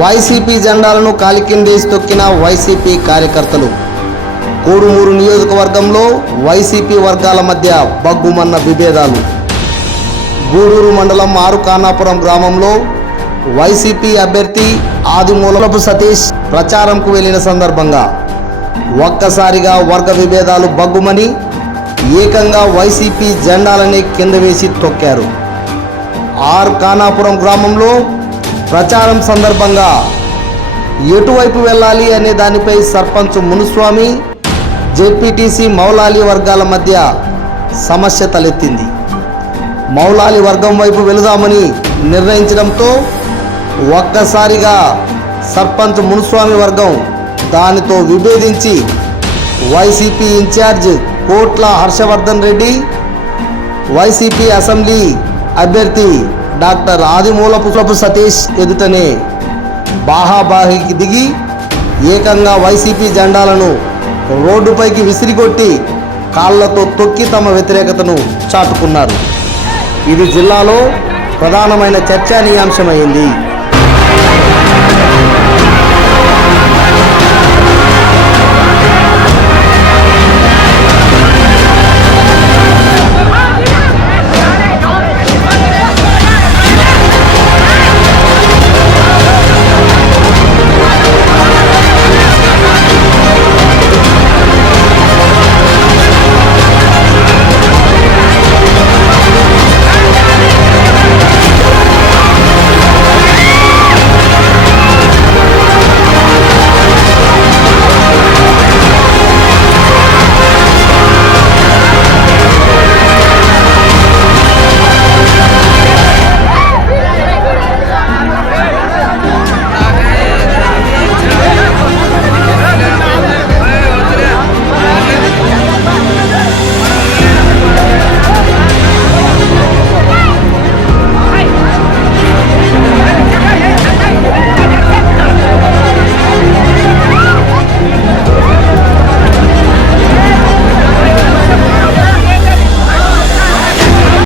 YCP జెండాలను కాలికిందేసి తొక్కిన YCP కార్యకర్తలు. కోడుమూరు నియోజకవర్గంలో వైసీపీ వర్గాల మధ్య బగ్గుమన్న విభేదాలు. గూడూరు మండలం ఆరుకానాపురం గ్రామంలో వైసీపీ అభ్యర్థి ఆదిమూలపు సతీష్ ప్రచారంకు వెళ్లిన సందర్భంగా ఒక్కసారిగా వర్గ విభేదాలు బగ్గుమని ఏకంగా వైసీపీ జెండాలని కింద వేసి తొక్కారు. ఆరుకానాపురం గ్రామంలో ప్రచారం సందర్భంగా ఎటువైపు వెళ్ళాలి అనే దానిపై సర్పంచ్ మునుస్వామి, జెడ్పీటీసీ మౌలాలి వర్గాల మధ్య సమస్య తలెత్తింది. మౌలాలి వర్గం వైపు వెళుదామని నిర్ణయించడంతో ఒక్కసారిగా సర్పంచ్ మునుస్వామి వర్గం దానితో విభేదించి వైసీపీ ఇన్ఛార్జ్ కోట్ల హర్షవర్ధన్ రెడ్డి, వైసీపీ అసెంబ్లీ అభ్యర్థి డాక్టర్ ఆదిమూలపు సతీష్ ఎదుటనే బాహాబాహికి దిగి ఏకంగా వైసీపీ జెండాలను రోడ్డుపైకి విసిరికొట్టి కాళ్లతో తొక్కి తమ వ్యతిరేకతను చాటుకున్నారు. ఇది జిల్లాలో ప్రధానమైన చర్చనీయాంశమైంది.